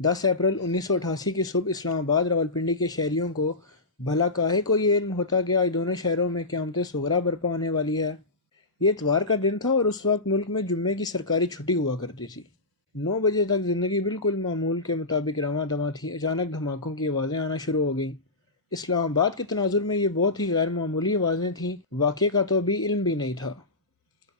10 April 1988 کی صبح اسلام آباد راولپنڈی کے شہریوں کو بھلا کاہے کو یہ علم ہوتا کہ آج دونوں شہروں میں قیامت صغریٰ برپا ہونے والی ہے۔ یہ اتوار کا دن تھا اور اس وقت ملک میں جمعے کی سرکاری چھٹی ہوا کرتی تھی۔ 9 بجے تک زندگی بالکل معمول کے مطابق رواں دواں تھی۔ اچانک دھماکوں کی آوازیں آنا شروع ہو گئیں۔ اسلام آباد کے تناظر میں یہ بہت ہی غیر معمولی آوازیں تھیں۔ واقعے کا تو ابھی علم بھی نہیں تھا۔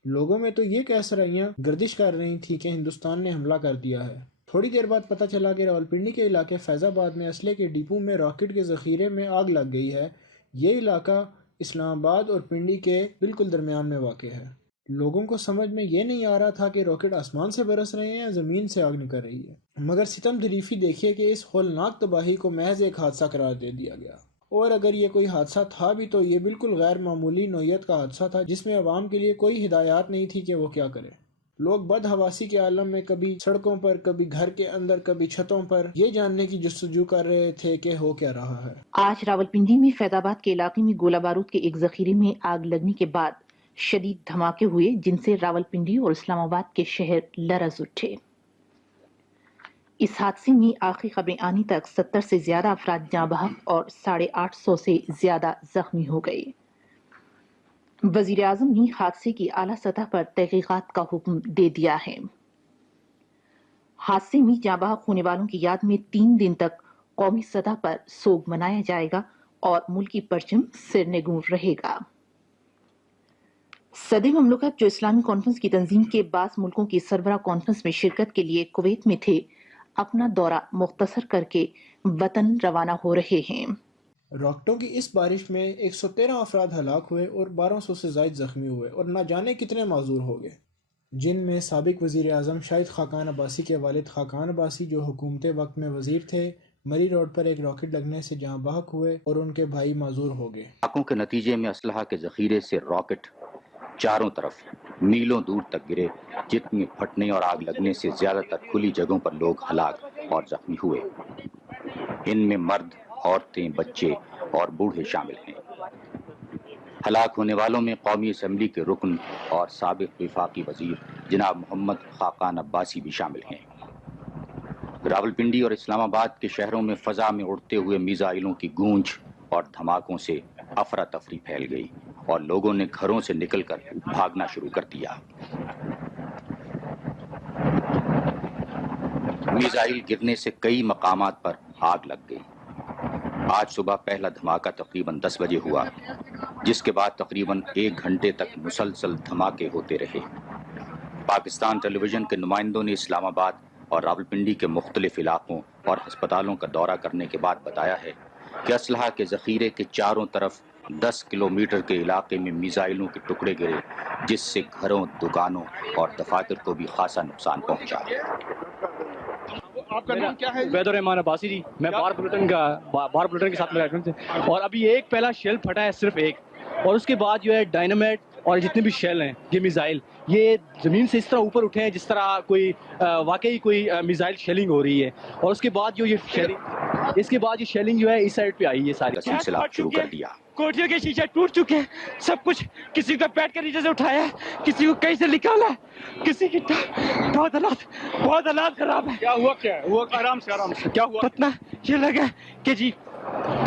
لوگوں میں تو یہ کیسرائیاں گردش کر رہی تھیں کہ ہندوستان نے حملہ کر دیا ہے۔ تھوڑی دیر بعد پتہ چلا کہ راولپنڈی کے علاقے فیض آباد میں اسلحے کے ڈپو میں راکٹ کے ذخیرے میں آگ لگ گئی ہے۔ یہ علاقہ اسلام آباد اور پنڈی کے بالکل درمیان میں واقع ہے۔ لوگوں کو سمجھ میں یہ نہیں آ رہا تھا کہ راکٹ آسمان سے برس رہے ہیں یا زمین سے آگ نکل رہی ہے، مگر ستم ظریفی دیکھیے کہ اس ہولناک تباہی کو محض ایک حادثہ قرار دے دیا گیا۔ اور اگر یہ کوئی حادثہ تھا بھی تو یہ بالکل غیر معمولی نوعیت کا حادثہ تھا جس میں عوام کے لیے کوئی ہدایات نہیں تھی کہ وہ کیا کرے۔ لوگ بدحواسی کے عالم میں کبھی سڑکوں پر، کبھی گھر کے اندر، کبھی چھتوں پر یہ جاننے کی جستجو کر رہے تھے کہ ہو کیا رہا ہے۔ آج راولپنڈی میں فیض آباد کے علاقے میں گولہ بارود کے ایک ذخیرے میں آگ لگنے کے بعد شدید دھماکے ہوئے جن سے راولپنڈی اور اسلام آباد کے شہر لرز اٹھے۔ اس حادثے میں آخری خبریں آنے تک 70 سے زیادہ افراد جاں بحق اور 850 سے زیادہ زخمی ہو گئے۔ وزیر اعظم نے حادثے کی اعلیٰ سطح پر تحقیقات کا حکم دے دیا ہے۔ حادثے میں جاں بحق ہونے والوں کی یاد میں 3 دن تک قومی سطح پر سوگ منایا جائے گا اور ملکی پرچم سرنگوں رہے گا۔ صدر مملکت جو اسلامی کانفرنس کی تنظیم کے بعض ملکوں کی سربراہ کانفرنس میں شرکت کے لیے کویت میں تھے، اپنا دورہ مختصر کر کے وطن روانہ ہو رہے ہیں۔ راکٹوں کی اس بارش میں 113 افراد ہلاک ہوئے اور 1200 سے زائد زخمی ہوئے اور نہ جانے کتنے معذور ہو گئے، جن میں سابق وزیر اعظم شاہد خاقان عباسی کے والد خاقان عباسی جو حکومت وقت میں وزیر تھے۔ مری روڈ پر ایک راکٹ لگنے سے جاں بحق ہوئے اور ان کے بھائی معذور ہو گئے۔ دھماکوں کے نتیجے میں اسلحہ کے ذخیرے سے راکٹ چاروں طرف میلوں دور تک گرے، جن میں پھٹنے اور آگ لگنے سے زیادہ تر کھلی جگہوں پر لوگ ہلاک اور زخمی ہوئے۔ ان میں مرد، عورتیں، بچے اور بوڑھے شامل ہیں۔ ہلاک ہونے والوں میں قومی اسمبلی کے رکن اور سابق وفاقی وزیر جناب محمد خاقان عباسی بھی شامل ہیں۔ راولپنڈی اور اسلام آباد کے شہروں میں فضا میں اڑتے ہوئے میزائلوں کی گونج اور دھماکوں سے افراتفری پھیل گئی اور لوگوں نے گھروں سے نکل کر بھاگنا شروع کر دیا۔ میزائل گرنے سے کئی مقامات پر آگ لگ گئی۔ آج صبح پہلا دھماکہ تقریباً 10 بجے ہوا، جس کے بعد تقریباً 1 گھنٹے تک مسلسل دھماکے ہوتے رہے۔ پاکستان ٹیلی ویژن کے نمائندوں نے اسلام آباد اور راولپنڈی کے مختلف علاقوں اور ہسپتالوں کا دورہ کرنے کے بعد بتایا ہے کہ اسلحہ کے ذخیرے کے چاروں طرف 10 کلومیٹر کے علاقے میں میزائلوں کے ٹکڑے گرے، جس سے گھروں، دکانوں اور دفاتر کو بھی خاصا نقصان پہنچا۔ آپ کا نام کیا ہے؟ عبید الرحمان عباسی جی، میں بار بلٹن کے ساتھ میں رہتا ہوں، اور ابھی ایک پہلا شیل پھٹا ہے، صرف ایک، اور اس کے بعد جو ہے ڈائنامائٹ اور جتنے بھی شیل ہیں، یہ میزائل، یہ زمین سے اس طرح اوپر اٹھے ہیں جس طرح کوئی واقعی کوئی میزائل شیلنگ ہو رہی ہے، اور اس کے بعد جو یہ شیلنگ جو ہے اس سائڈ پہ آئی ہے، ساری سلسلہ شروع کر دیا۔ کوٹھیوں کے شیشے ٹوٹ چکے ہیں، سب کچھ کسی کو پیٹ کے نیچے سے اٹھایا ہے، کسی کو کہیں سے نکالا ہے، کسی کی بہت حالات خراب ہے۔ کیا ہوا؟ کیا ہے وہ؟ آرام سے کیا ہوا؟ پتہ یہ لگا کہ جی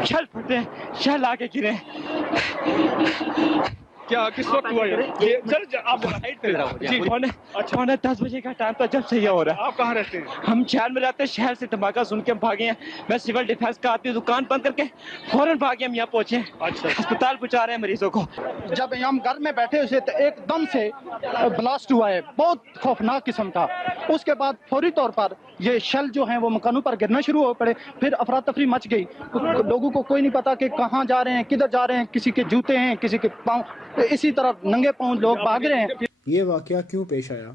شیل پھٹے، شیل آگے گرے۔ کیا کس وقت ہوا یہ؟ سر آپ سائڈ پہ جی، 9:10 بجے کا ٹائم تھا جب سے یہ ہو رہا ہے۔ آپ کہاں رہتے ہیں؟ ہم شہر میں رہتے ہیں، شہر سے دھماکہ سن کے ہم بھاگے ہیں۔ میں سول ڈیفینس کا آتی ہوں، دکان بند کر کے فوراً بھاگے ہم یہاں پہنچے ہیں۔ اچھا، ہسپتال پہنچا رہے ہیں مریضوں کو۔ جب ہم گھر میں بیٹھے ہوئے تھے ایک دم سے بلاسٹ ہوا ہے، بہت خوفناک قسم کا۔ اس کے بعد فوری طور پر یہ شیل جو ہیں وہ مکانوں پر گرنا شروع ہو پڑے، پھر افراتفری مچ گئی۔ لوگوں کو کوئی نہیں پتا کہ کہاں جا رہے ہیں، کدھر جا رہے ہیں، کسی کے جوتے ہیں، کسی کے پاؤں، اسی طرح ننگے پاؤں لوگ بھاگ رہے ہیں۔ یہ واقعہ کیوں پیش آیا؟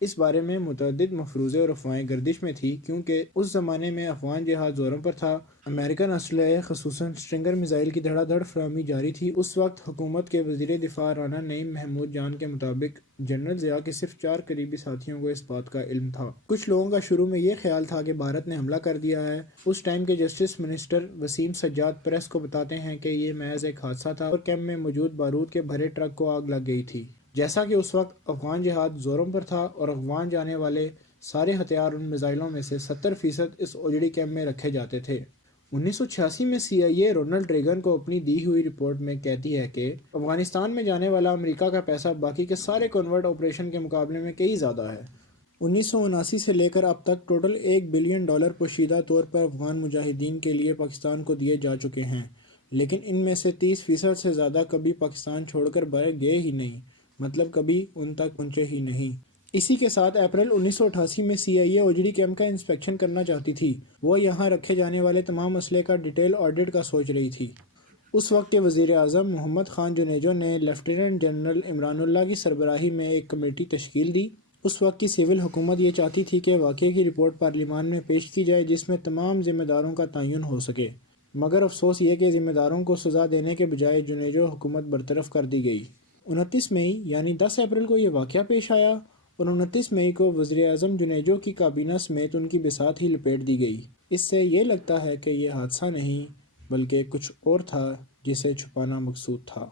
اس بارے میں متعدد مفروضے اور افواہیں گردش میں تھی، کیونکہ اس زمانے میں افغان جہاد زوروں پر تھا، امریکن اسلحے خصوصاً اسٹرنگر میزائل کی دھڑا دھڑ فراہمی جاری تھی۔ اس وقت حکومت کے وزیر دفاع رانا نعیم محمود جان کے مطابق جنرل ضیاء کے صرف 4 قریبی ساتھیوں کو اس بات کا علم تھا۔ کچھ لوگوں کا شروع میں یہ خیال تھا کہ بھارت نے حملہ کر دیا ہے۔ اس ٹائم کے justice minister Waseem Sajjad press کو بتاتے ہیں کہ یہ محض ایک حادثہ تھا اور کیمپ میں موجود بارود کے بھرے ٹرک کو آگ لگ گئی تھی۔ جیسا کہ اس وقت افغان جہاد زوروں پر تھا اور افغان جانے والے سارے ہتھیار ان میزائلوں میں سے 70% اس اوجڑی کیمپ میں رکھے جاتے تھے۔ 1986 میں CIA رونلڈ ریگن کو اپنی دی ہوئی رپورٹ میں کہتی ہے کہ افغانستان میں جانے والا امریکہ کا پیسہ باقی کے سارے کنورٹ آپریشن کے مقابلے میں کئی زیادہ ہے۔ 1979 سے لے کر اب تک ٹوٹل $1 بلین پوشیدہ طور پر افغان مجاہدین کے لیے پاکستان کو دیے جا چکے ہیں، لیکن ان میں سے 30% سے زیادہ کبھی پاکستان چھوڑ کر باہر گئے ہی نہیں، مطلب کبھی ان تک پہنچے ہی نہیں۔ اسی کے ساتھ اپریل 1988 میں CIA اوجڑی کیمپ کا انسپیکشن کرنا چاہتی تھی۔ وہ یہاں رکھے جانے والے تمام اسلحے کا ڈیٹیل آڈٹ کا سوچ رہی تھی۔ اس وقت کے وزیر اعظم محمد خان جنیجو نے لیفٹیننٹ جنرل عمران اللہ کی سربراہی میں ایک کمیٹی تشکیل دی۔ اس وقت کی سول حکومت یہ چاہتی تھی کہ واقعے کی رپورٹ پارلیمان میں پیش کی جائے جس میں تمام ذمہ داروں کا تعین ہو سکے، مگر افسوس یہ کہ ذمہ داروں کو سزا دینے کے بجائے جنیجو حکومت برطرف کر دی گئی۔ 29 مئی یعنی 10 اپریل کو یہ واقعہ پیش آیا اور 29 مئی کو وزیر اعظم جنیجو کی کابینہ سمیت ان کی بساط ہی لپیٹ دی گئی۔ اس سے یہ لگتا ہے کہ یہ حادثہ نہیں بلکہ کچھ اور تھا جسے چھپانا مقصود تھا۔